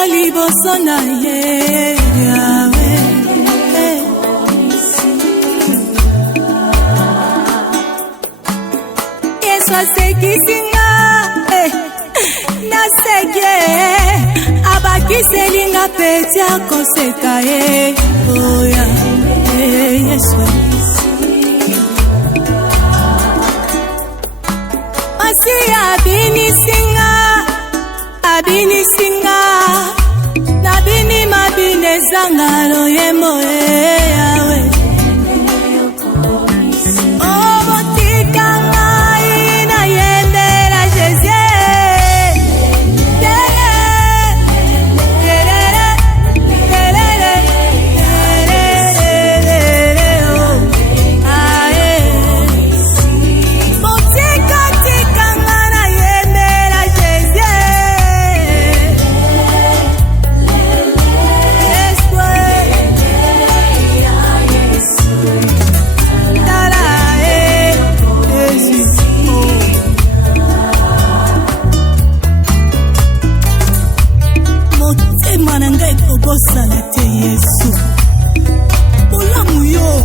sika liboso na ye yawe. Yesu asekisinga naseke abakiselinga peti akoseka ye oya Yesu masi abinisinga nabini mabine zangalo yemo yawe. Salate Yesu Olamu yo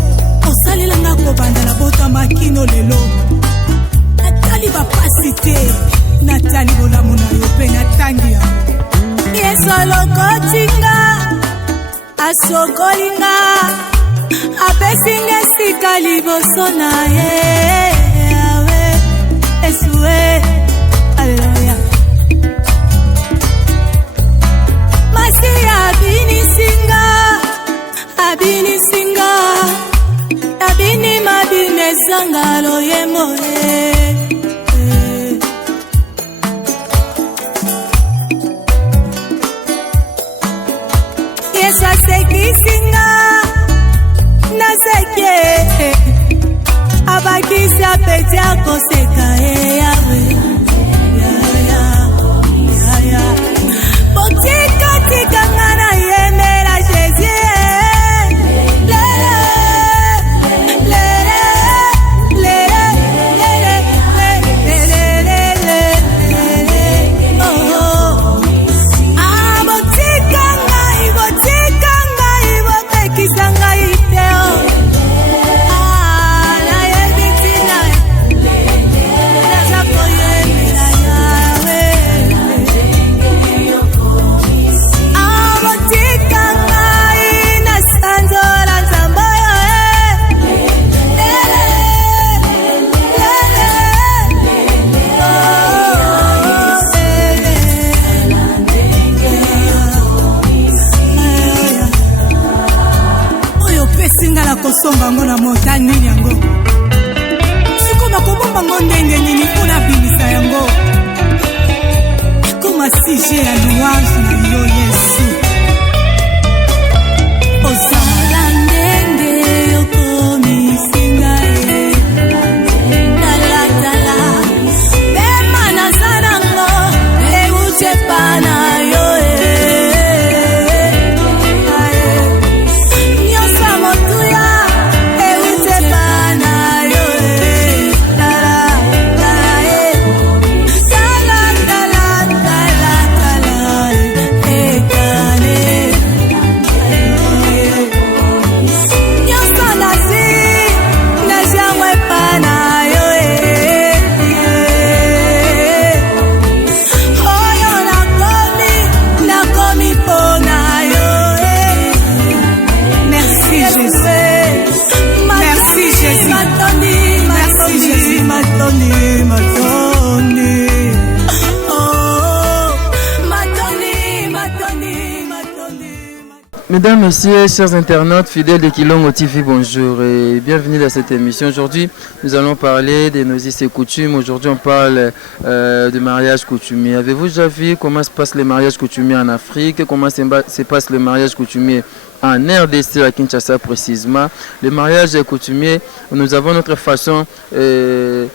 osalela ngako bandala bota makino lelo Natali bapasite Natali olamu na yo pe natangia Yesu alokotinga asokolinga apesinga sika liboso na ye yawe Yesu Hallelujah Masi abinisinga abini mabine zangalo yemo Yesu asekisinga naseke abakisa peti akoseka yawe Tika ngana yemera Jésus Somba ngona montagne yango Siko makobomba ngondenge nini kuna bilisa yango Kuma sije ya louange na yo Yesu Osama ndenge yokomi singa Dala Bema na zanango Euche pana yo Mesdames, Messieurs, chers internautes, fidèles de Kilongo TV, bonjour et bienvenue dans cette émission. Aujourd'hui, nous allons parler de nos us et coutumes. Aujourd'hui, on parle de mariage coutumier. Avez-vous déjà vu comment se passe le mariage coutumier en Afrique? Comment se passe le mariage coutumier en RDC, à Kinshasa précisément? Le mariage coutumier, nous avons notre façon de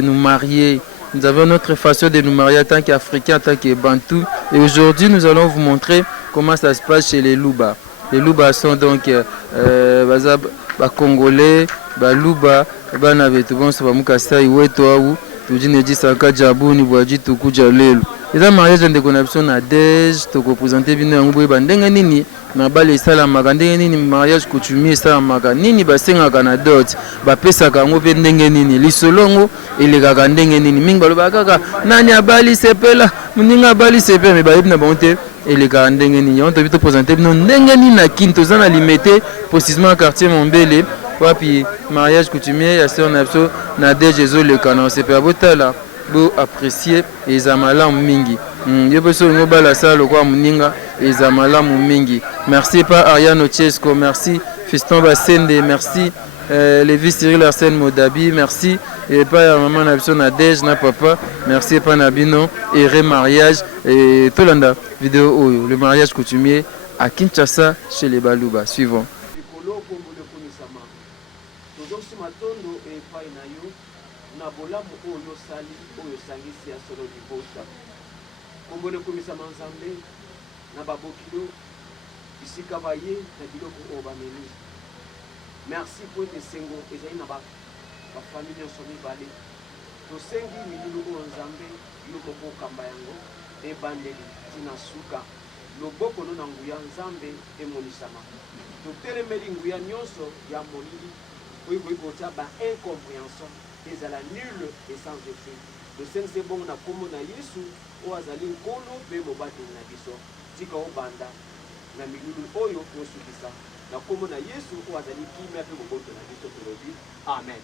nous marier. Nous avons notre façon de nous marier en tant qu'Africains, en tant que Bantou. Et aujourd'hui, nous allons vous montrer comment ça se passe chez les Luba. Les Luba sont donc Congolais, Luba, Banavetu, bon, ça va Mukasa, Iweto, Aou, Tudine dit Sanka Djabou, Niboadji, Tuku Djalelu. eza mariage ndeko na biso na Dej tokopresente bino yango boyeba ndenge nini na bale esalamaka ndenge nini mariage coutumier esalamaka nini basengaka na dot bapesaka yango mpe ndenge nini lisolo yango elekaka ndenge nini mingi balobaka kaka nani abali sepela moninga abali sepela me bayebi na bango te elekaka ndenge nini yango tobi topresente bino ndenge nini na kini toza na limete précisement quartier Mombele wapi mariage coutumier ya sœur na biso na Dej ezoleka na osepela botala bo apprécier eza malamu mingi yo pe so ngo bala sala kwa muninga eza malamu mingi. Merci pa Ariane Ochesco, merci Fiston Basende, merci Lévi Cyril Arsène Modabi, merci et pa maman na biso na Dej na papa, merci pa Nabino et mariage et Tolanda vidéo oyo le mariage coutumier à Kinshasa chez les Baluba. Suivons. na bolamu oyo sali oyo sangisi ya solo libota kombole komisa manzambe na babokilo bisika baye na biloko oyo bamemi. Merci po ete sengo ezali na bafamili nyonso mibale tosengi milulu oyo nzambe biloko bokamba yango ebandeli tina suka loboko no na nguya nzambe emonisama totelemeli nguya nyonso ya molili oyo boyibota ba incompréhension ezala nul et sans effet. Le sense bon na komo na Yesu o azali nkolo pe mobateli na biso tika obanda na milulu oyo tosukisa na komo na Yesu o azali kimia pe moboto na biso tolobi amen.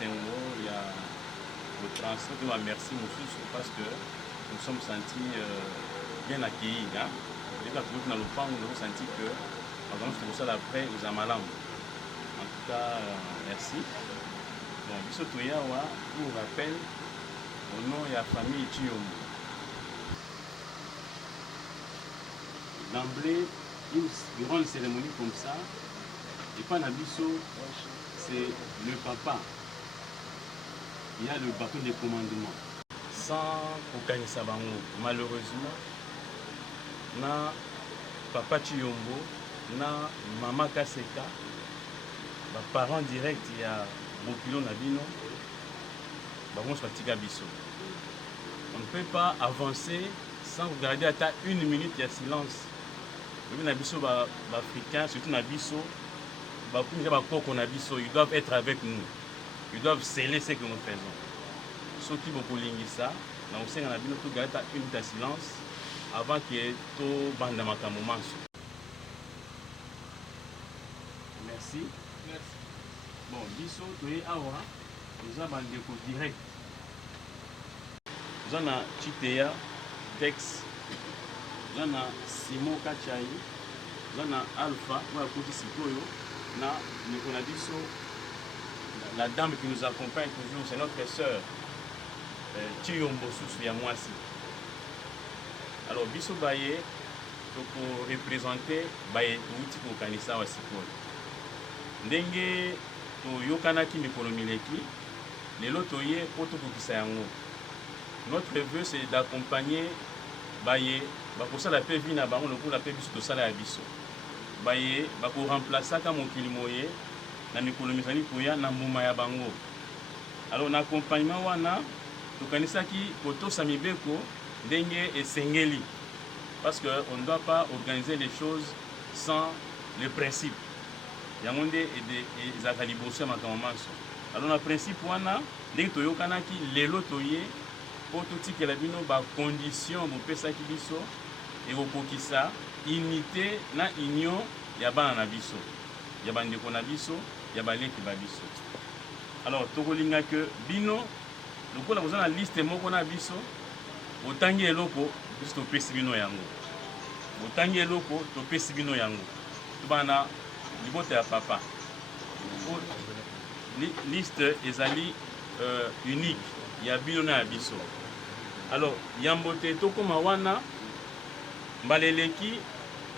Il y a le transport de ma merci parce que nous sommes sentis bien accueillis. Hein? Et quand nous avons senti que par exemple, c'est pour ça après nous avons malam. En tout cas, merci. Bon, Bissotoyawa, pour rappel, au nom de la famille Chiyombo. D'emblée, une grande cérémonie comme ça, et pas Nabiso, c'est le papa. Il y a le bâton de commandement. Sans Kokani Sabango, malheureusement, na papa Chiyombo, na maman Kaseka, les parents directs, il y a Bokilo Nabino, on ne peut pas avancer sans regarder à une minute, il y a silence. Les Africains, surtout Nabiso, ils doivent être avec nous. Ils doivent sceller ce que nous faisons. Ceux qui vont ça, nous avons une minute de silence avant que tout bandamaka moment. Merci. Merci. Bon, biso toye awa, nous avons un déco direct. Nous avons Chitea, Dex, nous avons Simon Kachai, nous avons Alpha, nous avons Koti Sikoyo, nous avons biso. La dame qui nous accompagne toujours, c'est notre sœur Chiyombo Susu Yamwasi. Alors, Biso Baye, pour représenter Baye Outi pour Kanisa Wasiko. Ndenge, to Yokanaki Mikolomileki, les lotoye Poto Kisayango. Notre vœu, c'est d'accompagner Baye, pour ça la paix vient à Baron, pour la paix Biso de Sala Abiso. Baye, pour remplacer comme Okilimoye. Na mikolo misani koya na mbuma ya bango. Alors na accompagnement wana tokanisaki poto samibeko ndenge esengeli parce que on ne doit pas organiser les choses sans le principe. Yangonde et des akaliboso makamamanso. Alors na principe wana ndenge toyokanaki lelo toye poto tikela bino ba condition bo pesaki biso et okokisa unité na union ya bana na biso. Ya bandeko na biso ya baleki babiso. Alors tokolinga que bino lokola vous na liste moko na biso otangi eloko biso to pesi bino yango. Otangi eloko to pesi bino yango. Tubana libota ya papa. Liste ezali unique ya bino na biso. Alors yambote tokoma wana mbaleleki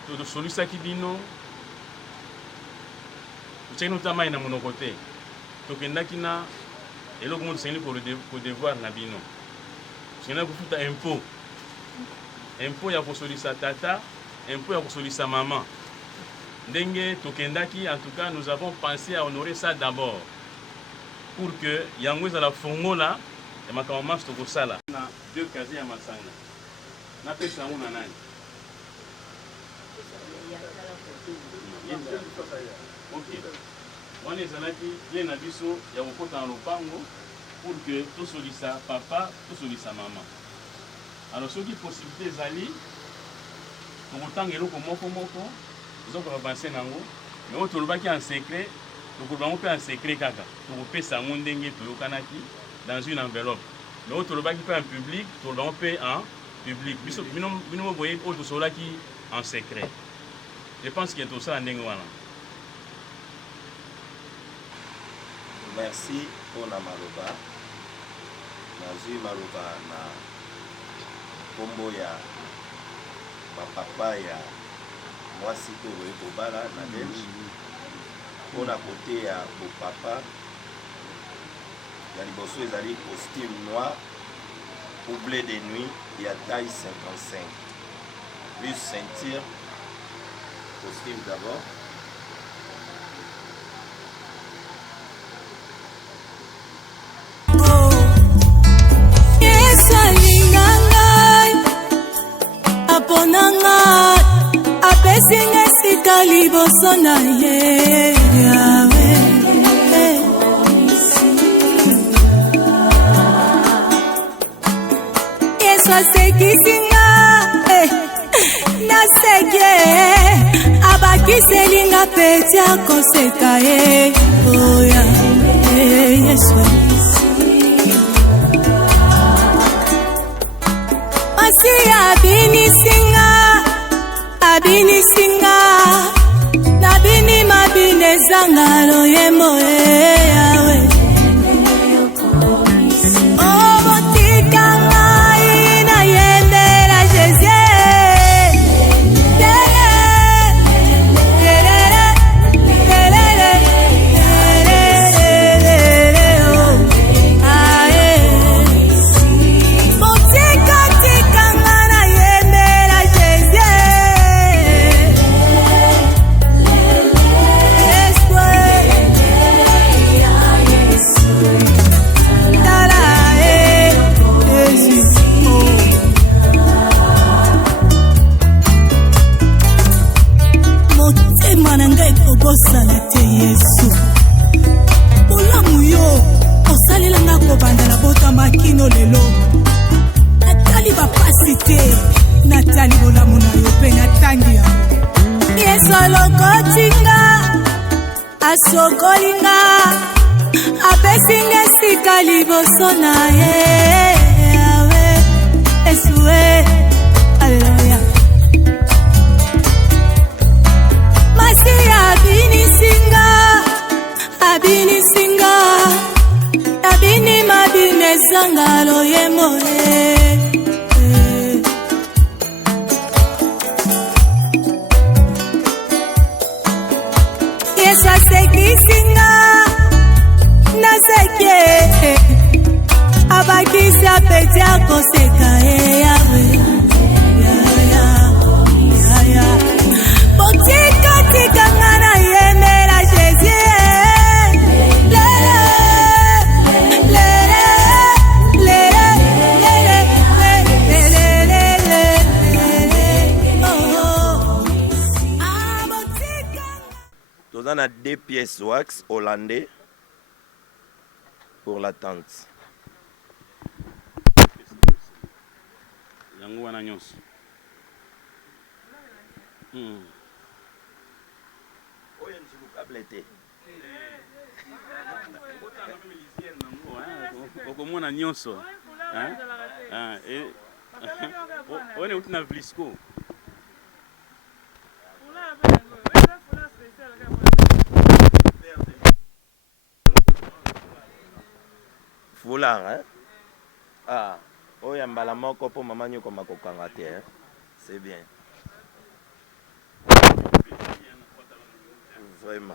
to solusaki bino c'est notamment na monokote tokendaki na eloko mo tsengeli pour devoir na bino sina kufuta impôt ya kosolisa tata, impôt ya kosolisa maman. Ndenge tokendaki, en tout cas nous avons pensé à honorer ça d'abord pour que yango ezala fongola ya makambo maso tokosala na 2 casier ya masanga na pesa yango na nani. Ok, wana ezalaki ye na biso ya kokota na lopango pour que tosolisa papa, tosolisa mama. Alors soki possibilité ezali tokotanga eloko moko tozokoka banse nango, mais oyo tolobaki en secret tokoloba yango mpe en secret kaka, tokopesa yango ndenge toyokanaki dans une enveloppe. Mais oyo tolobaki mpe en public toloba yango mpe en public. Bino boye oyo tosolaki en secret. Je pense que tosala ndenge wana. Merci mpona maloba. Nazwi maloba na kombo ya bapapa ya mwasi to boye kobala na Belge. Mpona kote ya bopapa ya liboso ezali costume noir ou bleu de nuit ya taille 55 plus ceinture. Costume d'abord. Apesinga sika liboso na ye Yawe. Yesu asekisinga naseke abakiselinga peti akoseka ye oya Yesu. Masiya abinisinga nabini mabine zangalo yemo Yawe. Obotika ngai na yembela Jésus. Osala te Yesu bolamu yo osalelanga kobanda bota makino lelo natali bapasi te natali bolamu na yo mpe natangi ya Yesu alokotinga asokolinga apesinga esika liboso na ye Yawe Yesu Alleluia. Abinisinga abini mabine zangalo yemore Yesu asekisinga naseke abakisa peti akoseka Yawe. On a 2 pièces wax hollandais pour la tente. Yango wana nyonso. Oyo nzilukable te. Okomona nyonso. One uti na Vlisco. Foulard, hein? Ah, oh, y'a mbala moko pour maman nyoko makokanga te, hein? C'est bien. Vraiment.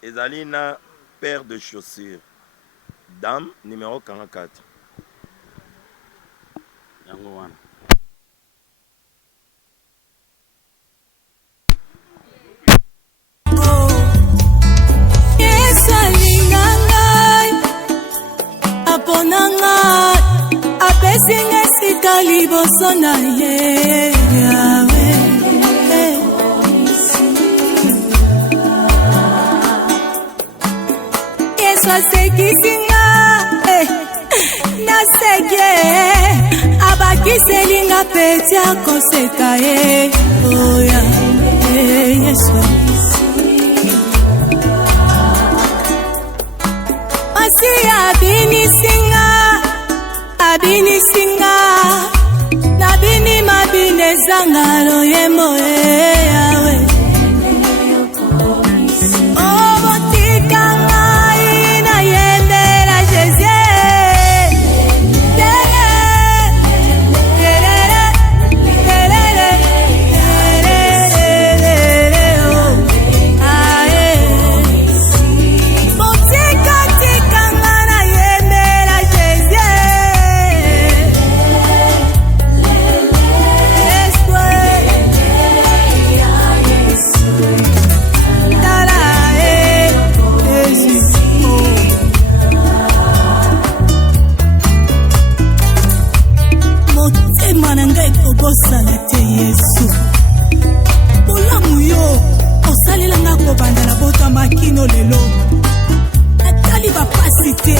Ezalina, paire de chaussures. Dame, numéro 44. yango wana. Yesu alinga ngai apona ngai apesi ngai esika liboso na ye Yawe. Yesu asekisi ngai naseke abakiseli ngai peti akoseka ye oya Yesu. Masi abinisinga nabini mabine zanga loyembo Yawe. Oh botika ngai na yembela Jésus. Osala te Yesu bolamu yo osalela nga kobanda na bota makino lelo natali bapasi te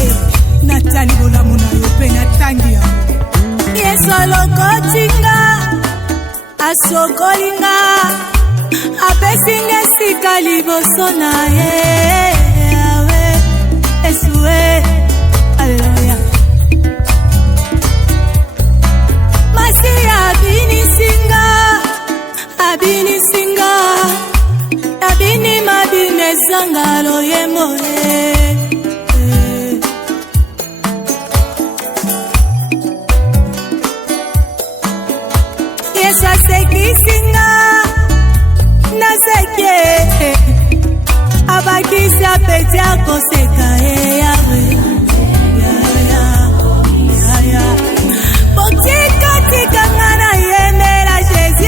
natali bolamu na yo mpe natangi ya Yesu alokotinga asokolinga apesinga esika liboso na ye Yawe Yesu Alleluia. Masi abinisinga abini mabine zanga loyembo Yesu asekisinga naseke abakisi apeti akoseka Yawe. Tika ngana yemela Jésus.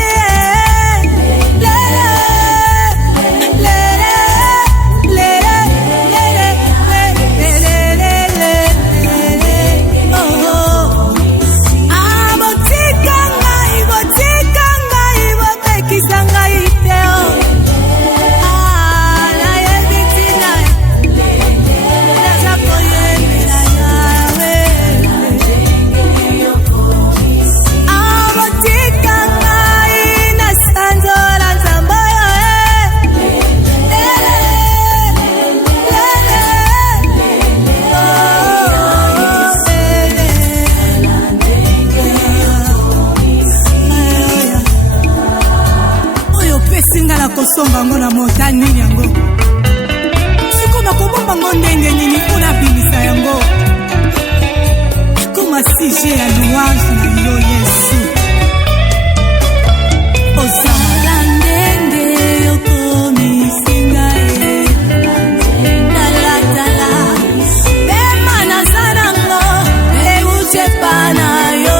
Kosomba ngo na montagne nini yango sikoma kobomba ngo ndenge nini mpona bilisa yango ekoma sije ya louange na yo Yesu osala ndenge okomisinga talatala pema naza nango euche pana yo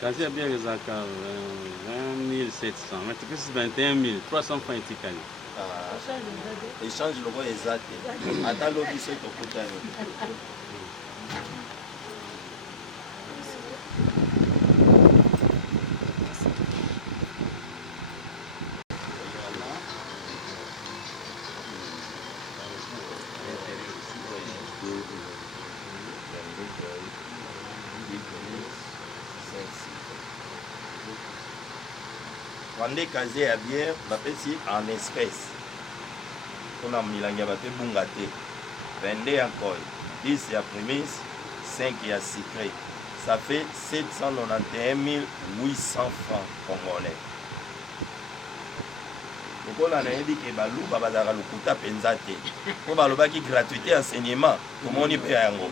Casier à bière, ils ont 20 700. Mais c'est 21 000. 300 francs et ticani. Échange le roi exact. Attends l'autre, c'est au côté. Vendez casier à bière, en espèces. On a mis la bungate. Vendez encore 10 à prémisse, 5 à secret. Ça fait 791 800 francs congolais. Donc on a dit que balou babazara lukuta penzate. On va le gratuité enseignement. Comment on y peut yango.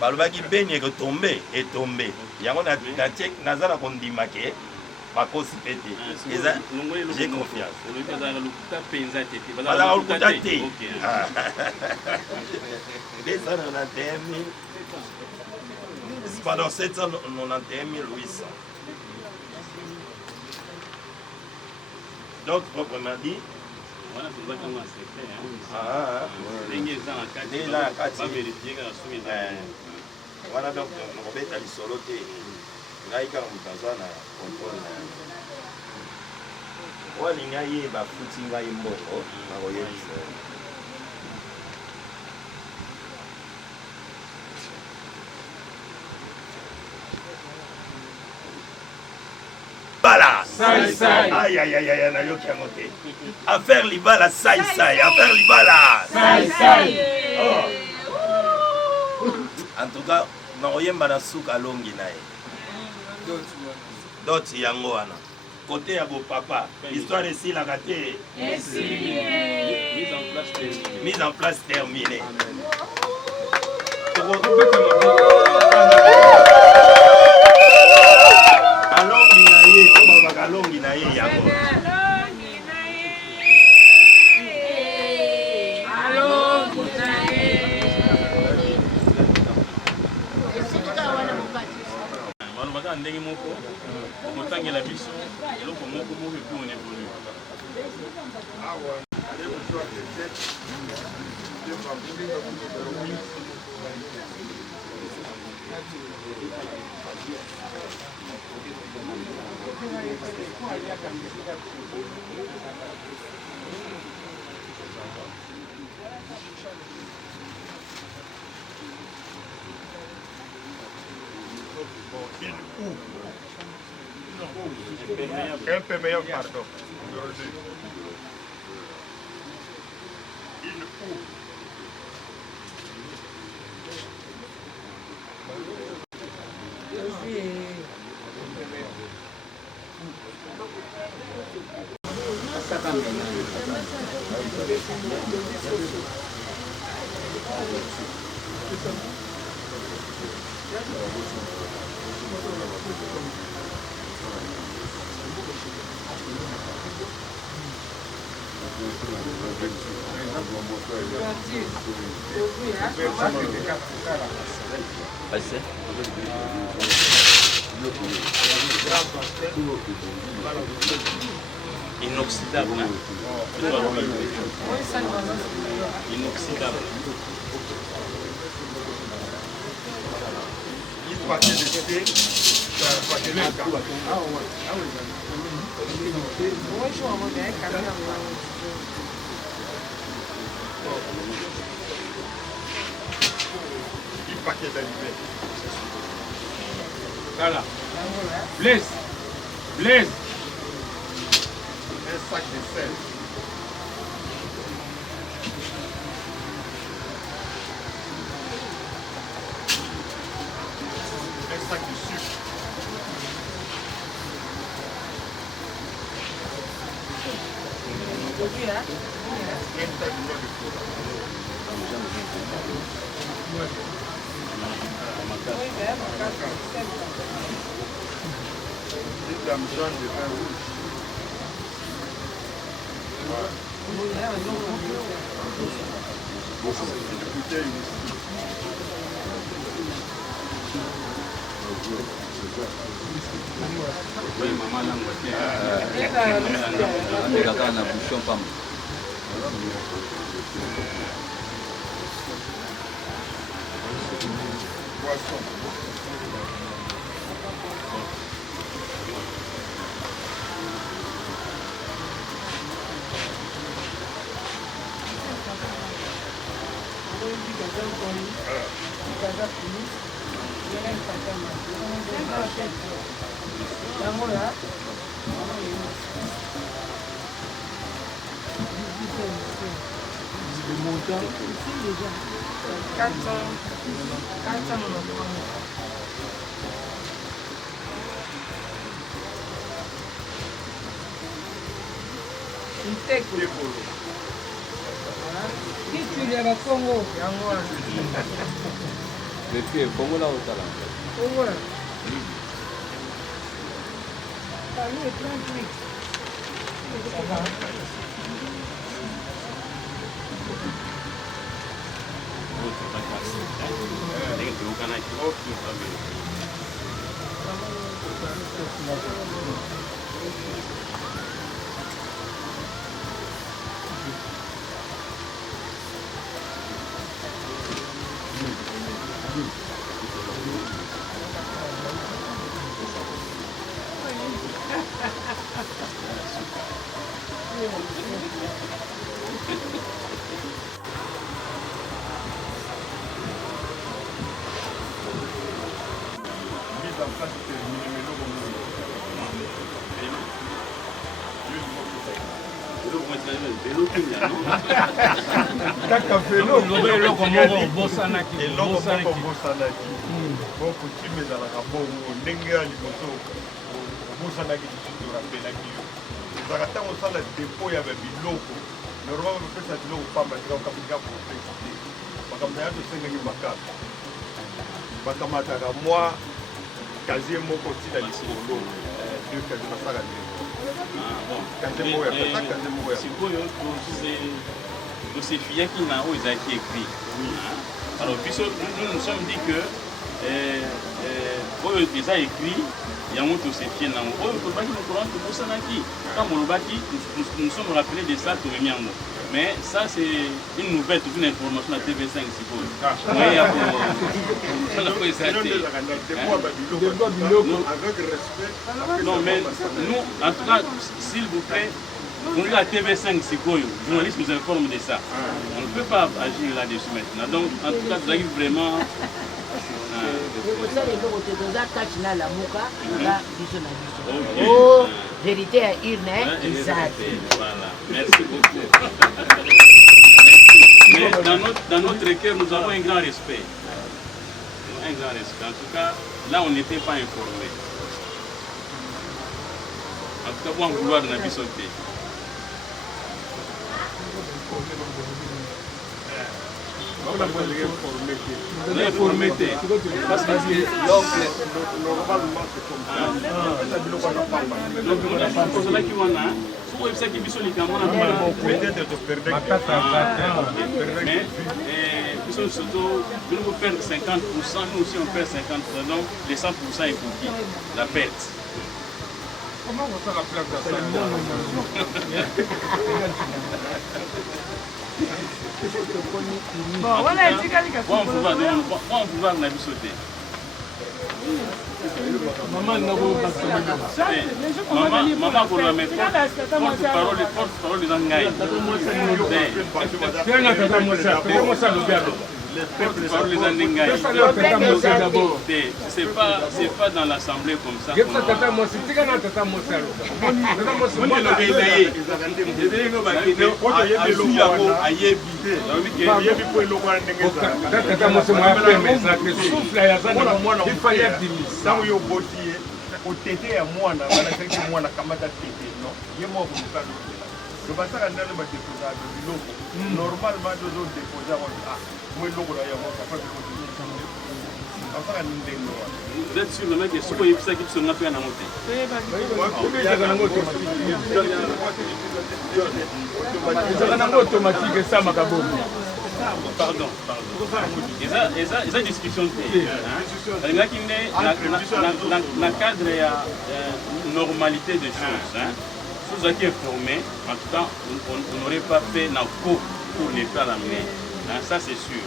Balobaki beni retombé et tombé. Yango na check nazala kondimake. J'ai confiance. Pardon, 791 800. Donc, proprement dit, voilà donc, on va être à l'isoloté. Ngaika mutazana control na wali ngai ba futi ngai mboko na oyebisa bala sai sai aïe aïe aïe aïe na yoki amote affaire libala sai sai affaire libala sai sai en tout cas na oyemba na suka longi nae Doti yango wana côté ya papa histoire ici la gâté mise en place terminée alongi na ye ko ba kalongi na ye yango ndenge moko motangela biso eloko moko moko epi on évolue Imperméable, pardon. Inoxydable. Hein? Inoxydable. Il paquet de thé, c'est un paquet de carton. Il paquet d'aliments. Voilà. Blaise. Blaise. Un sac de sel. Un sac de sucre. Un tas de noix de cola. Une dame jaune de vin rouge. Une bouteille whisky. Poisson. Kaka velo eloko moko bosanaki bongo time ezalaka bongo ndenge ya liboso obosanaki lisusu orapelaki yo ezalaka ntango osala depo ya babiloko normalement bapesa biloko pamba tika okapika complexité makambo na ya tosengaki makaka bakamataka mwa kazie moko ntina likolo deux kazie basala ndenge kazie moko ya pesa kazie moko ya sikoyo tosefiaki na oyo ezalaki écrit. Alors biso nous nous sommes dit que oyo eza écrit yango tosefie nango oyo tolobaki mokolona tobosanaki quand molobaki nous sommes rappelés de ça tomemi yango. Mais ça c'est une nouvelle, toute une information à TV5 sikoyo. Non mais nous en tout cas s'il vous plaît on est à TV5 Sikoyo, journaliste nous informe de ça. On ne peut pas agir là-dessus maintenant. Donc, en tout cas, vous avez vraiment. Oh, vérité à Irne, exact. Voilà, merci beaucoup. Mais dans notre cœur, nous avons un grand respect. Un grand respect. En tout cas, là, on n'était pas informés. En tout cas, pour en vouloir de biso te. Parce que normalement c'est comme nous perdre 50%, nous aussi on perd 50%, donc les 100% est pour qui? La perte. Comment on fait la plaque de ça? Bon, voilà, tu as dit que on pouvoir n'a sauté. Maman n'a maman pour la mettre porte-parole des Angaï. C'est pas dans l'assemblée comme ça. Vous êtes sûr que c'est ça qui se fait à monter. Pardon. Et ça discussion dans le cadre de la normalité des choses. Vous êtes informés, en tout cas, on n'aurait pas fait pour ne pas l'amener. Ça c'est sûr.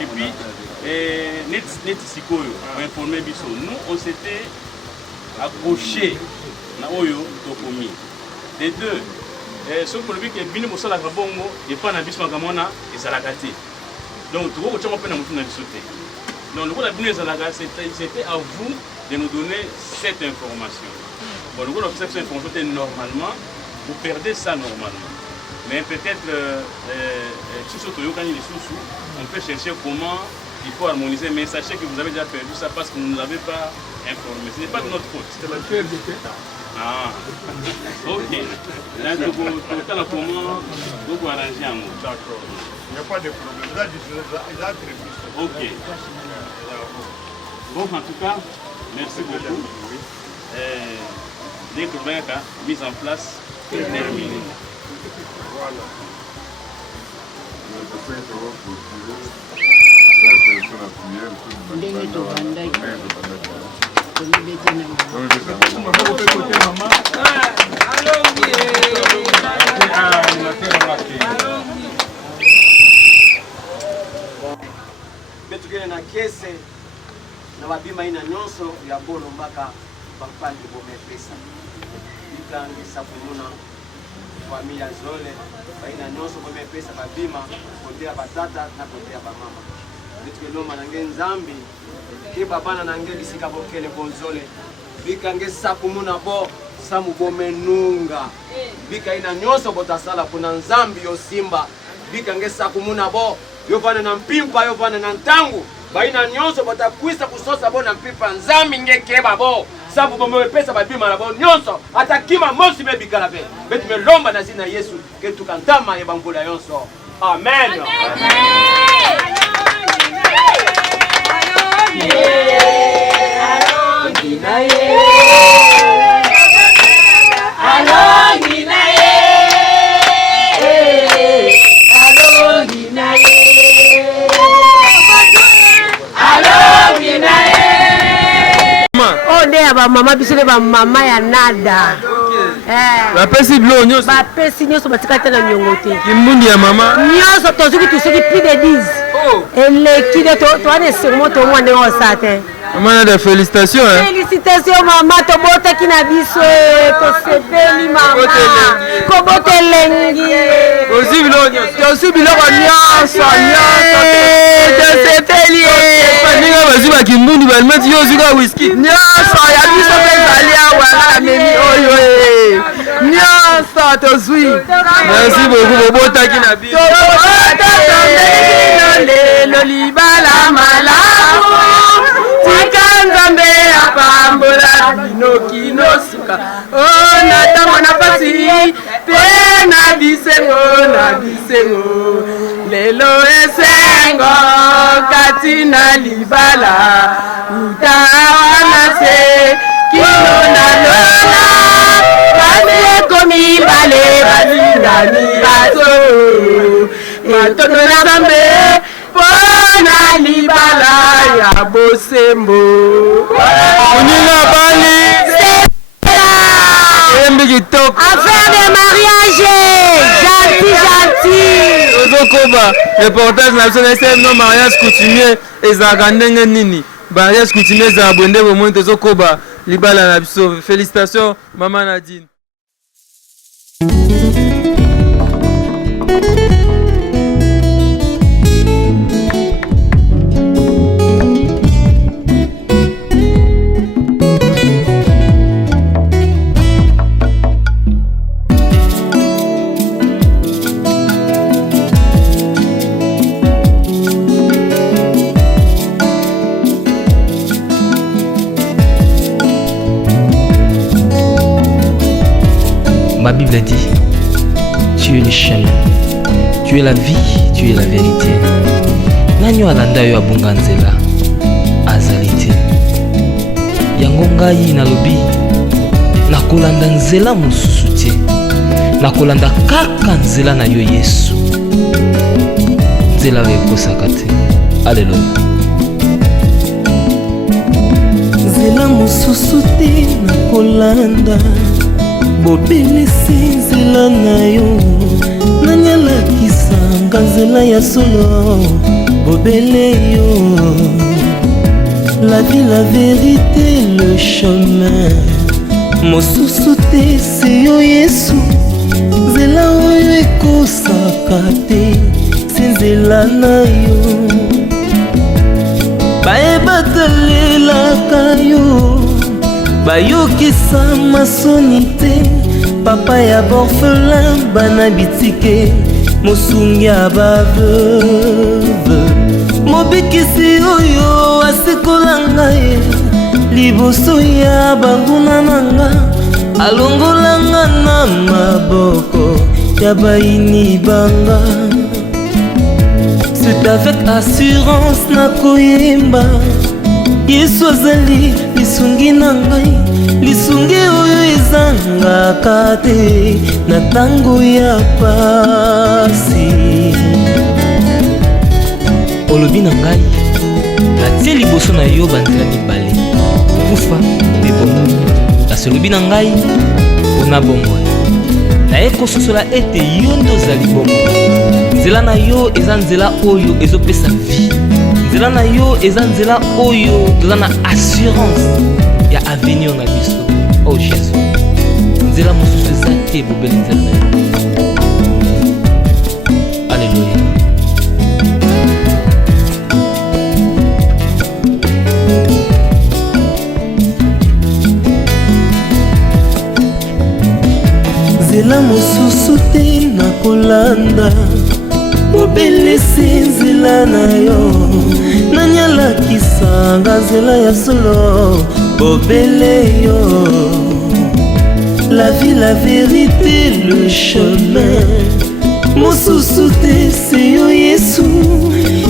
Et puis, nous on s'était accroché à Oyo Tokomi. Les deux, ce qu'on dit que Bini Moussala Kabongo et pas Nabisma Gamona et Salakati. Donc, tout le monde a sauté. Donc, le c'était à vous de nous donner cette information. Bon, le groupe cette information normalement, vous perdez ça normalement. Mais peut-être, on peut chercher comment il faut harmoniser, mais sachez que vous avez déjà perdu ça parce que vous ne l'avez pas informé. Ce n'est pas de notre faute. C'est la perte de temps. Ah, ok. Là, comment vous arrangez un mot. D'accord. Il n'y a pas de problème. Là, ok. Bon, en tout cas, merci beaucoup. Dès que vous avez mise en place, c'est terminé. Voilà. Betugene na kese na babima ina nyonso ya bolo mpaka bapangi bomepesa ikangisa kumuna familia zole baina nyonso bomepesa babima kotea batata na kotea bamama betugene loma nange nzambi ke babana nange bisika bokele bonzole bikange sakumuna bo samu bomenunga bika ina nyonso botasala kuna nzambi yo simba bikange sakumuna bo yo vana na mpimpa yo vana na ntangu baina nyonso batakwisa kusosa bona mpimpa nzambi ngekeba bo sabu bomepesa babima na bo nyonso atakima mosi bebikala be betu melomba na zina Yesu ke tukantama ye bangula yonso amen, Mama bisole ba mama ya nada. La pesi blo nyoso. Ba pesi nyoso batika tena nyongote. Kimbundi ya mama. Nyoso tozuki tusiki plus de 10. Oh. Elle qui de to ane sermo to mwana o sate. Maman de félicitations hein. Félicitations maman to bota kina biso to sepeli mama. Ko botelengi. Ozi blo nyoso. Tosu biloko nyonso nyonso. To sepeli. Ninga bazuba kimbundi balmeti yo zuka whisky. Nyonso ya biso bezali awa na memi oyo nyonso tozwi. Merci beaucoup bobota kina biso. Lelo libala malamu tikanzambe apambola binoki no suka o na tango na pasi pe na bisengo lelo esengo katina libala utawana se kilo na lona basi komi bale balingani baso matoto na zambe pona libala ya bosembo Unina bali affaire de mariage gentil ozokoba reportage na biso na SM no mariage coutumier ezalaka ndenge nini mariage coutumier ezala bwende bomoi tozokoba libala na biso. Félicitations mama Nadine. Ma Bible dit, tu es le chemin, tu es la vie, tu es la vérité. Nanyo alanda yo abunga nzela azali te. Yango ngai nalobi nakolanda nzela mosusu te. Nakolanda kaka nzela na yo Yesu. Nzela oyo ekosaka te. Alleluya. Nzela mosusu te nakolanda. Bobelisi nzela na yo nani alakisanga nzela ya solo bobele yo la vie la vérité le chemin mosusu te se yo Yesu nzela oyo ekosaka te se nzela na yo bayebatalelaka yo bayokisa masoni te papa ya borphelin bana bitike mosungi ya baveuve mobikisi oyo asikola ngai liboso ya banguna na nga alongolanga na maboko ya baini banga. C'est avec assurance nakoyemba Yesu azali lisungi na ngai lisungi oyo ezangaka te na tango ya pasi. Olobi na ngai natie liboso na yo banzela mibale kufa mpe bomoi kasi olobi na ngai mpona bomoi naye kososola ete yo nde ozali bomoi. Nzela na yo eza nzela oyo ezopesa vie. Nzela na yo eza nzela oyo toza na assurance ya avenir na biso. Oh Jésus, nzela mosusu eza te bobeli nzela na yo. Alléluia. Nzela mosusu te nakolanda bobelisi nzela na yo nani alakisanga nzela ya solo bobele yo la vie la vérité le chemin mosusu te se yo Yesu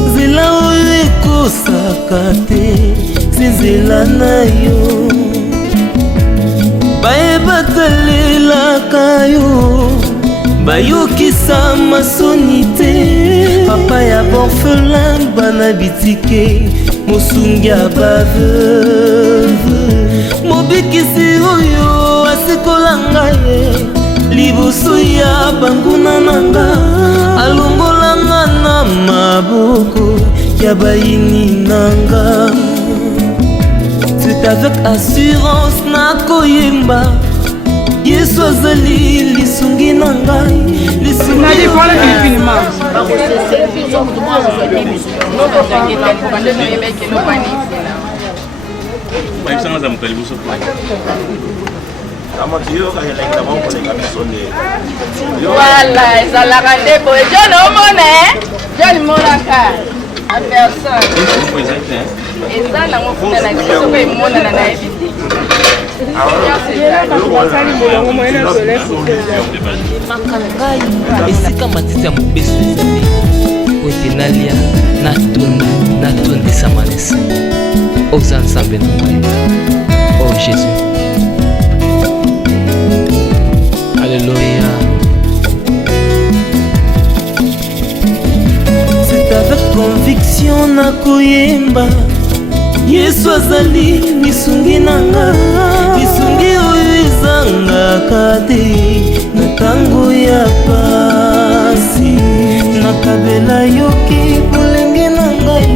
nzela oyo ekosaka te se nzela na yo bayebatalelaka yo bayokisa masoni te papa ya borphelin bana bitike mosungi ya baveuve mobikisi oyo asikola ngai liboso ya banguna na nga alongolanga na maboko ya baini na nga. C'est avec assurance nakoyemba Yesu azali lisungi na ngai lisungi Voilà, ezalaka nde boye John omona John monaka a personne eza nango kuna na biso soki emonana na yebi te Makangai esika matiti ya mobeso ezali po ete nalia natondisa manesa oza nzambe na ngai. Oh Jésus, alléluia. C'est avec conviction nakoyemba Yesu azali lisungi nanga, lisungi oyo ezangaka te na ntango ya pasi. Nakabela yoki bolenge na ngai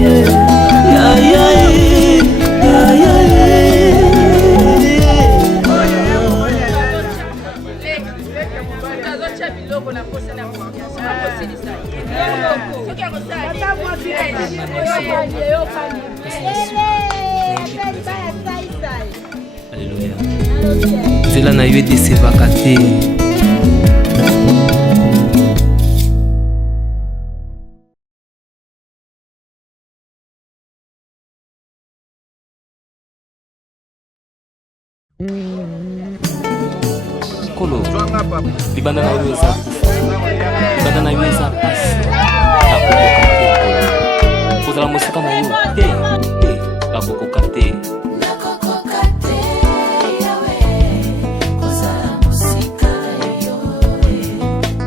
Alléluia. Nzela na yo edesevaka te. Kolo libanda na yo eza kufa, libanda na yo eza pasi, nakokoka te kozala mosika na yo te nakokoka te.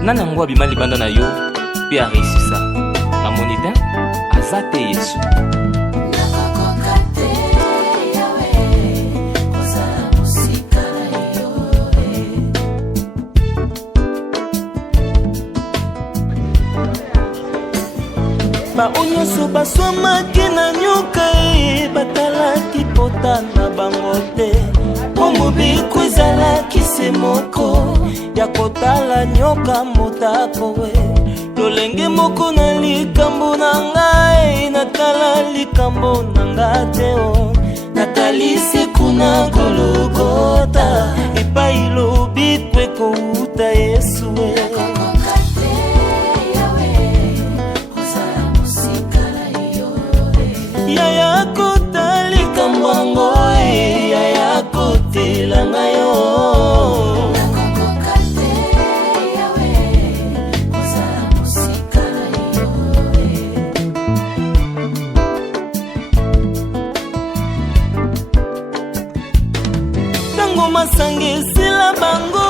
Nani yango abima libanda na yo mpe areisisa namoni te aza te Yesu. bao nyonso baswamaki na nyoka batalaki pota na bango te. Po mobiko ezalaki se moko ya kotala nyoka motako we. Lolenge moko na likambo na ngai natala likambo na nga te o. Natalisi kuna Golgota epai lobiko ekouta Yesu we. Yaya kotali kamwango yaya kotela ngayo. Tango masange sila bango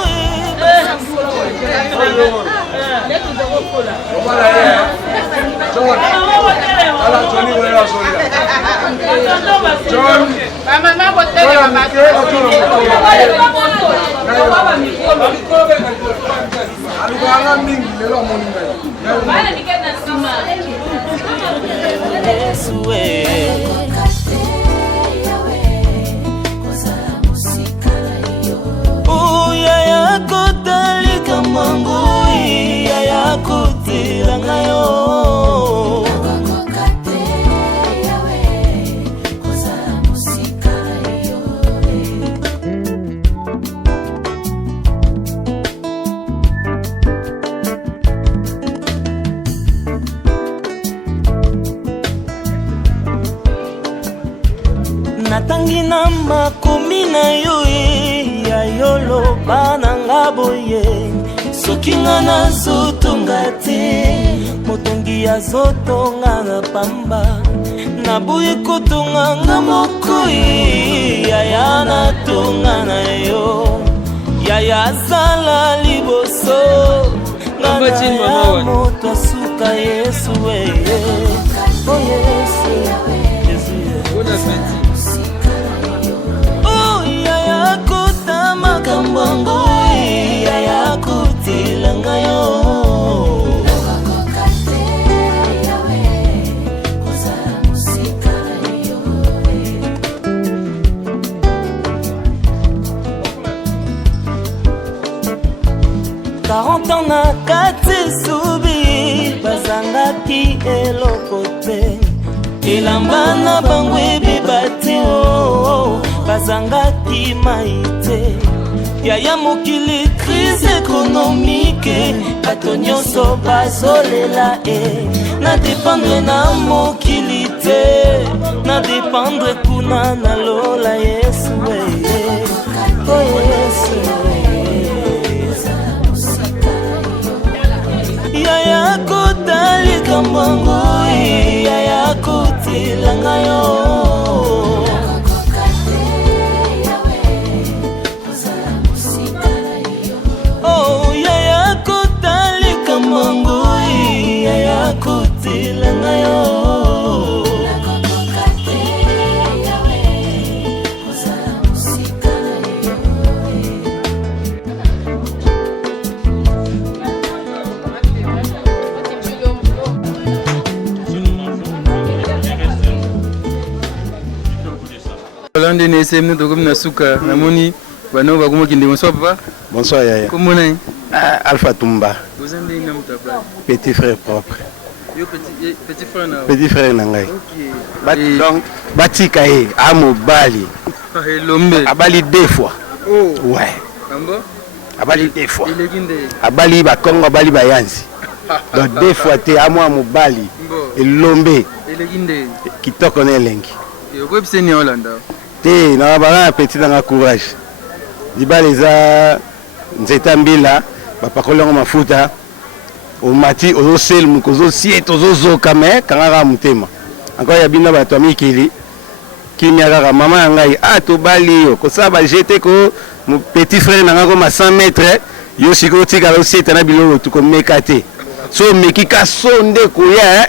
natangi na makomi na yo ya yolo bananga boye. Soki nga nazotonga te motongi azotonga na pamba, nabuyi kotonga nga moko yaya natonga na yo. Yaya azala liboso ngana ya moto asuka Yesu we. Oh Yesu, oh yaya kota makambango yaya kutila ngayo. Na kati subi bazangaki eloko te, elamba na bango ebebate o bazangaki maite. Yaya mokili crise économique bato nyonso bazolela na dépendre na mokili te, na dépendre kuna na lola Yesu we. Oh Yesu kamangui ya kutilanga yo oh ya kutali kamangui ya kutilanga yo Hollande ne sem ne dogum na suka namoni bano bagumo kinde bonsoir papa. Bonsoir Yaya. Comment est Alpha Tumba. Vous êtes un homme tapable. Petit frère propre. Yo petit frère na. Petit frère nangai. OK. Donc batika e amobali. Lombe. Abali deux fois. Oh. Ouais. Ambo? Abali deux fois. Il est guindé. Abali ba Kongo abali ba Yanzi. Donc deux fois te amwa mobali. Et Lombe. Il est guindé. Kitoko ne lengi. Yo ko bise ni Hollande. Te na bana petit na courage. Dibaleza nzeta mbila bapakolongo mafuta omati ozosel mukozo siet ozozoka me kangaka mutema encore ya bina bato amikili kimia kaka mama yangai tobali yo kosala bajete ko mon petit frère nanga ko ma 100 mètres yo siko tika lo siet na biloko tukomeka te so meki ka sonde koya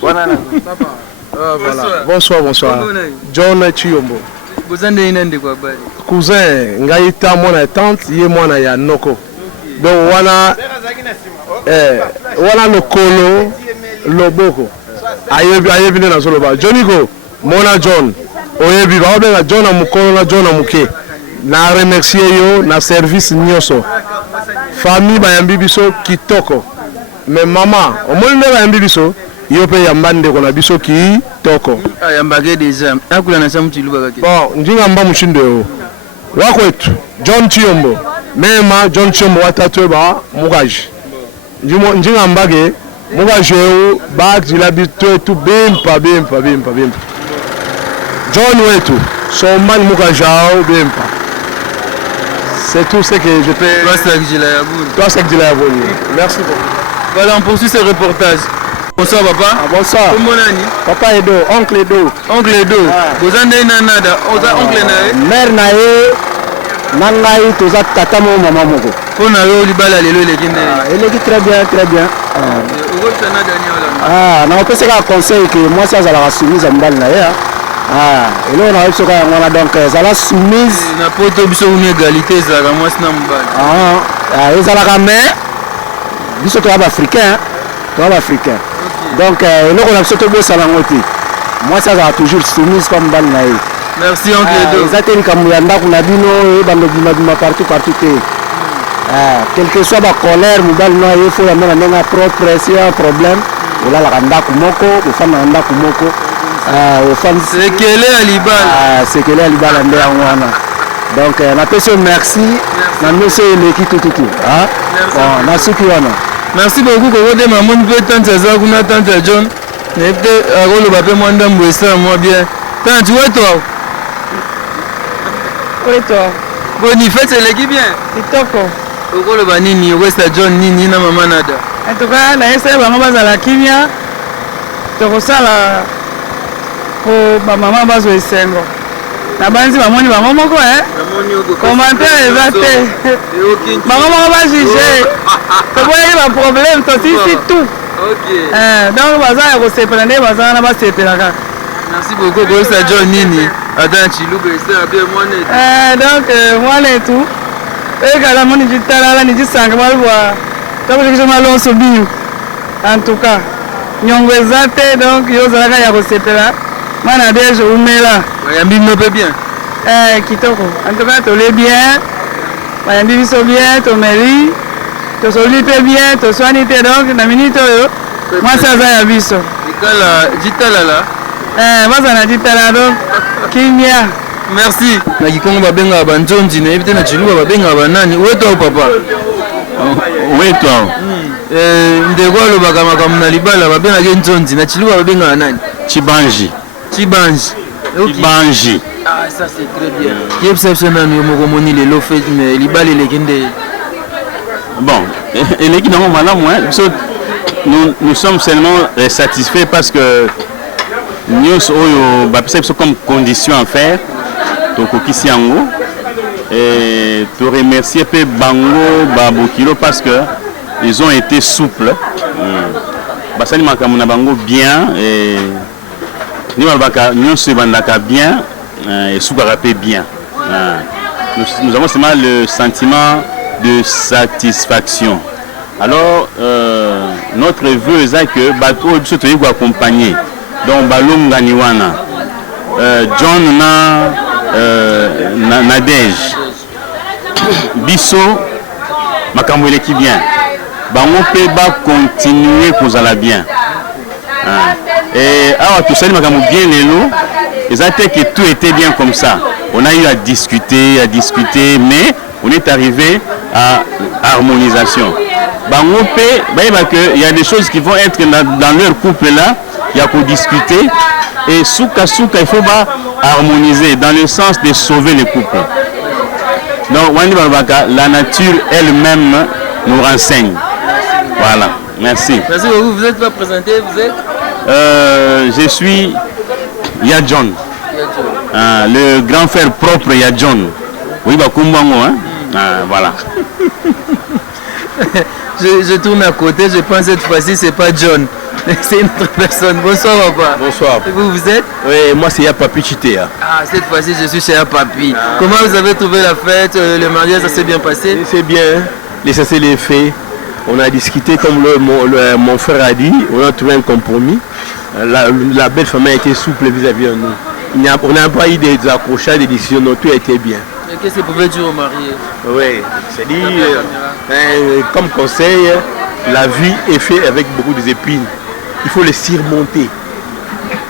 Voilà. Voilà. Bonsoir. John Chiyombo. Vous êtes un quoi bali. Cousin, ngaita mona tante, ye mona ya noko. Donc wana wana lokolo loboko. Ayebi na solo ba. Johnny go, mona John. Oyebi ba obenga John amukolo na John amuke. Na remercier yo na service nyoso. Famille ba yambi biso kitoko. Mais maman, omoni ba yambi biso. Yo pe yambande kona biso ki toko. Yambage déjà. Akula na samu chiluba kake. Bon, njinga mba mushinde yo. Wakwetu John Chiyombo. Mema John Chiyombo watatwe ba mugaji. Njinga mbage mugaji yo ba jila bitwe tu bimpa. John wetu somban mugaji ao bimpa. C'est tout ce que je peux. Toi c'est que je l'ai voulu. Merci beaucoup. Voilà, on poursuit ce reportage. Bonsoir papa. Bonsoir. Comment nani? Papa Edo, oncle Edo. Oncle Edo. Vous en avez nada. Oncle na. Mère nae. Nangai toza tata mo mama moko. Pona yo libala lelo lekinde. Elle est très bien. Na opesa ka conseil que moi ça la soumise mbali na ya. Et là on a eu on a donc ça la soumise na poto biso une égalité ça moi sina mbali. Ezala ka mais biso to africain. Donc, nous on a surtout bossé à la moitié. Moi, ça va toujours soumise comme balle naïf. Merci, oncle Edo. Ça t'est comme Yanda, on a dit non, partout. Quel que soit la colère, il faut la mettre en propre, s'il y a un problème. On a la randa kumoko, on fait la randa kumoko. C'est qu'elle est à l'Ibal. C'est qu'elle est à l'Ibal, donc, on a fait merci. On a mis l'équipe tout. Merci. Merci beaucoup pour votre maman de tante Zazakuna, tante John. Mais peut-être à rôle de moi d'embouesser moi bien. Tante, où est toi? Bon, il fait c'est l'équipe bien. C'est toko. Au rôle de Nini, où est John, Nini, na maman nada. En tout cas, la SR va à la kimia. Toko ça la. Pour maman base au Sengo. Na banzi bamoni bango moko commentaire ezate bango moko ba juger toboyi ba problème to si tout donc baza ya kosepela nde baza na basepela kaka. Merci beaucoup pour ça John Nini attends chiluba c'est bien mwana donc mwana etu ekala moni jitalala ni jisanga malwa tokokisha malonso biyu en tout cas nyongo ezate donc yozalaka ya kosepela mana déjà umela bayambi nope bien kitoko en tout cas tole bien bayambi biso bien tomeli tosoli pe bien toswani te donc na minute oyo mwasi aza ya biso ikala jitalala baza na jitala donc kimia. Merci na kikongo babenga banjonji na ebite na chiluba babenga banani weto papa weto ndeko alobaka makambo na libala babengaka njonji na chiluba babenga nani? Chibanji. Ah, ça c'est très bien. Qui observe nani omoni lelo fait mais libala lekende. Bon, eleki nango malamu so nous sommes seulement satisfaits parce que nous avons comme condition à faire. Donc, et te remercier Bango Babokilo parce que ils ont été souples. Basali makamuna Bango bien et nous se bandaka bien et Soukarapé bien. Nous avons seulement le sentiment de satisfaction. Alors, notre vœu est que Bato soit accompagné. Donc, Balum Ganiwana, John Nadège, Bisso, Makamwele qui bien. Bango peut continuer pour aller bien. Et alors, tout ça, Makamou bien les lots. Les attaques que tout était bien comme ça. On a eu à discuter, mais on est arrivé à harmonisation. Il y a des choses qui vont être dans leur couple là, il y a pour discuter. Et souka, il faut harmoniser dans le sens de sauver le couple. Donc, la nature elle-même nous renseigne. Voilà, merci. Merci beaucoup. Vous êtes pas présenté, vous êtes je suis Yadjon. Le grand frère propre Yadjon. Oui, Kumbango, hein? Voilà. je tourne à côté, je pense cette fois-ci c'est pas John. C'est une autre personne. Bonsoir papa. Bonsoir. Et vous êtes? Oui, moi c'est Yapapi Chitea. Ah, cette fois-ci je suis chez Yapapi. Comment vous avez trouvé la fête? Le mariage, ça s'est bien passé? C'est bien. L'essentiel est fait. On a discuté comme mon frère a dit. On a trouvé un compromis. La belle famille a été souple vis-à-vis de nous. On n'a pas eu des accrochages, des décisions. Non, tout a été bien. Et qu'est-ce que vous pouvez dire aux mariés? Oui, c'est-à-dire, comme conseil, la vie est faite avec beaucoup d'épines. Il faut les surmonter.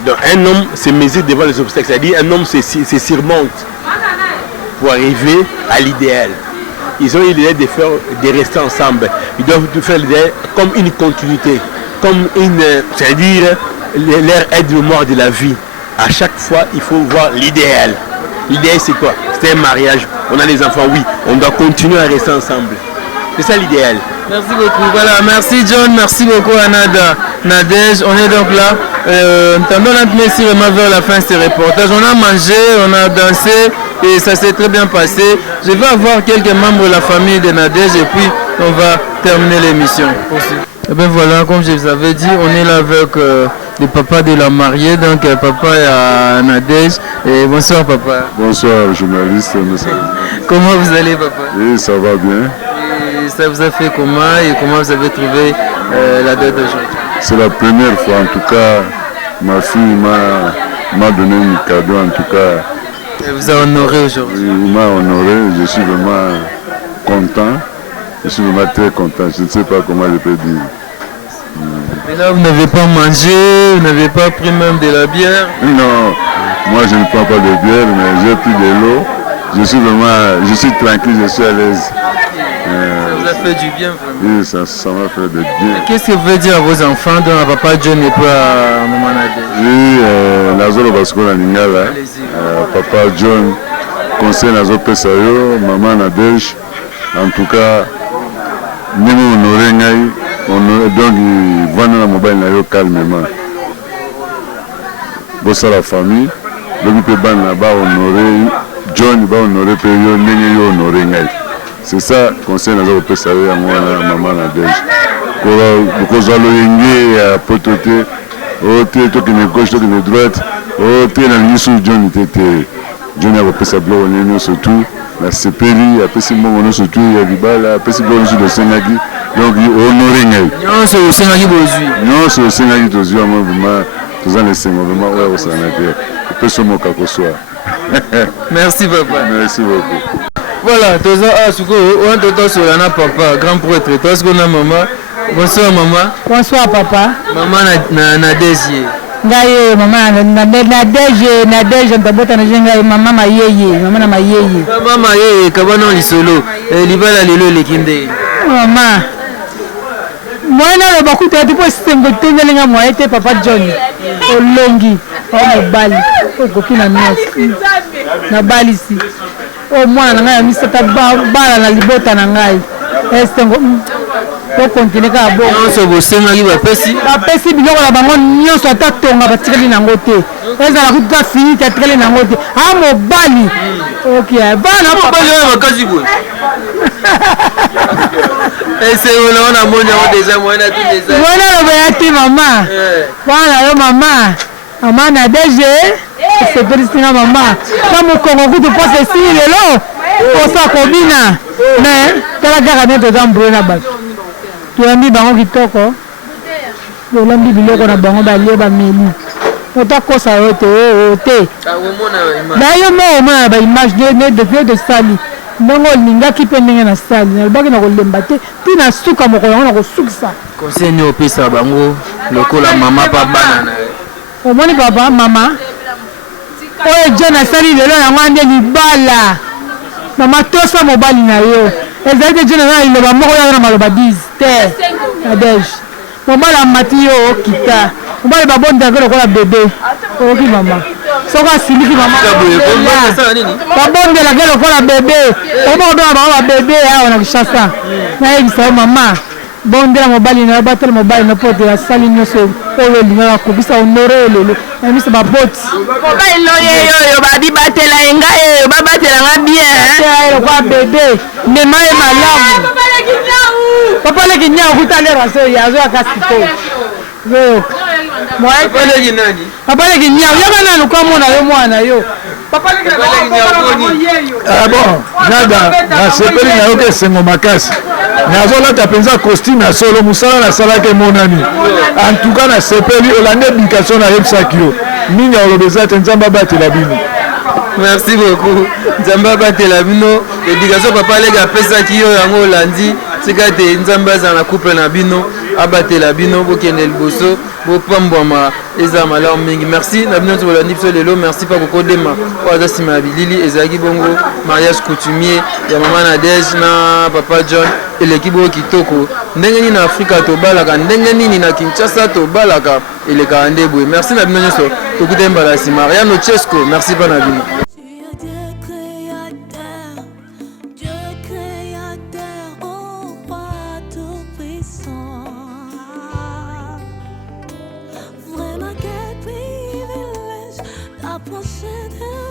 Donc un homme se mesure devant les obstacles, c'est-à-dire un homme se surmonte pour arriver à l'idéal. Ils ont eu l'idée de rester ensemble. Ils doivent faire l'idée comme une continuité, comme c'est-à-dire leur aide-mémoire de la vie. À chaque fois, il faut voir l'idéal. L'idéal, c'est quoi? C'est un mariage. On a les enfants, oui. On doit continuer à rester ensemble. C'est ça l'idéal. Merci beaucoup. Voilà, merci John, merci beaucoup à Nadège. On est donc là. Tendons la merci vraiment vers la fin de ce reportage. On a mangé, on a dansé et ça s'est très bien passé. Je vais avoir quelques membres de la famille de Nadège et puis on va terminer l'émission. Et bien voilà, comme je vous avais dit, on est là avec le papa de la mariée, donc papa et Nadège. Et bonsoir papa. Bonsoir journaliste. Comment vous allez papa? Oui, ça va bien. Et ça vous a fait comment et comment vous avez trouvé la date d'aujourd'hui? C'est la première fois en tout cas, ma fille m'a donné un cadeau en tout cas. Elle vous a honoré aujourd'hui? Oui, il m'a honoré, je suis vraiment content. Je suis vraiment très content, je ne sais pas comment je peux dire. Et là, vous n'avez pas mangé, vous n'avez pas pris même de la bière? Non, moi je ne prends pas de bière, mais j'ai pris de l'eau. Je suis tranquille, je suis à l'aise. Ça vous a fait du bien vraiment? Oui, ça m'a fait du bien. Qu'est-ce que vous voulez dire à vos enfants dont papa John n'est pas à maman Nadège? Oui, Nazolo Baskola Ningala, papa John, conseil Nazo Pesayo, maman Nadège, en tout cas, nous honorons Ngaï, donc ils vont dans la mobile calmement. Bon, ça la famille, donc ils peuvent honorer, John va honorer, puis ils vont honorer Ngaï. C'est ça, conseil Nazo Pesayo, maman Nadège. Because all you are put to talking gauche, talking droite, John était John a repris sa bloc, on est surtout la CPRI, après c'est bon, on surtout il y a du bal, après c'est bon, sur le Sénagi, donc honoré. Non, c'est au Sénagi Bozu. Non, c'est au Sénagi Bozu, moi vraiment, tous les Sénagi, vraiment, ouais, au Sénagi, après ce mot qu'à soir. Merci papa. Merci beaucoup. Voilà, tous à Souko, on t'entend sur la papa, grand prêtre, toi ce qu'on a maman. Bonsoir maman. Bonsoir papa. Maman Nadège. Ngai maman Nadège ndabota na jenga maman mayeye, maman na mayeye. Maman mayeye kabano lisolo, libala lelo lekinde. Maman. Mwana le bakuta tipo sengo tengelenga moete papa John. Olongi, o bali, o kokina nyasi. Na bali si. O mwana ngai misata bala na libota na ngai. Estengo tokontinue kaka bonso bosengaki bapesi biloko na bango nyonso ata tonga batikali nango te ezala kutu ta fini te atikali nango te mobali mobali oyo makasi boye eseona moni yango deja moyena loba ya te mama wana yo mama na DG sepelisinga mama na mokongo kutu mpasi esili lelo posa kobina me tala kaka ne toza mbule na bato toyambi bango kitoko tolambi biloko na bango balie bameli otakosa yo te nayo mo omona baimage de sali ndenge olingaki mpe ndenge na sali nalobaki na kolemba te mpe na suka mokolo yango na kosukisa conseil ni opesa bango lokola mama pa bana na ye omoni papa mama oyo John asali lelo yango ande libala mama tosa mobali na yo ezali te John na liloba moko yaza na maloba 10 te na dej mobali amati yo okita mobali babondaka lokola bebe oyoki mama soko asiliki mama babondelaka lokola bebe omokobenga bango babebe awa na kishasa nayebisa yo mama bondela mobali na yo batela mobali na po te asali nyonso oyo olingaka kobisa honore elelo nayebisa baboti mobali loye oyo babi batela ye ngai oyo babatelanga bien lokola bebe mema ye malamu papaleki nyau kutaleraso azoyaka sikoyo papaleki nyau yaka nanu kamona yo mwana yo bon nada nasepeli na yo ke esengo makasi nazolata mpenza costume ya solo mosala nasalaki emonani antuka nasepeli olanda éducation nayebisaki yo nini olobeza te nzambe abatela bino merci beaucoup nzambe abatela bino éducation papa leki apesaki yo yango olandi tika te nzambe azala na couple na bino abatela bino bokende liboso bopambwama eza malamu mingi merci na bino nyonso bolandi biso lelo merci mpa kokodema oyo aza nsima ya bilili ezalaki bongo mariage coutumier ya mama Nadege na papa John eleki bongo kitoko ndenge nini na afrika tobalaka ndenge nini na Kinshasa tobalaka elekaka nde boye merci na bino nyonso tokutani mbala nsima Mariano Chesco merci mpa na bino. La prochaine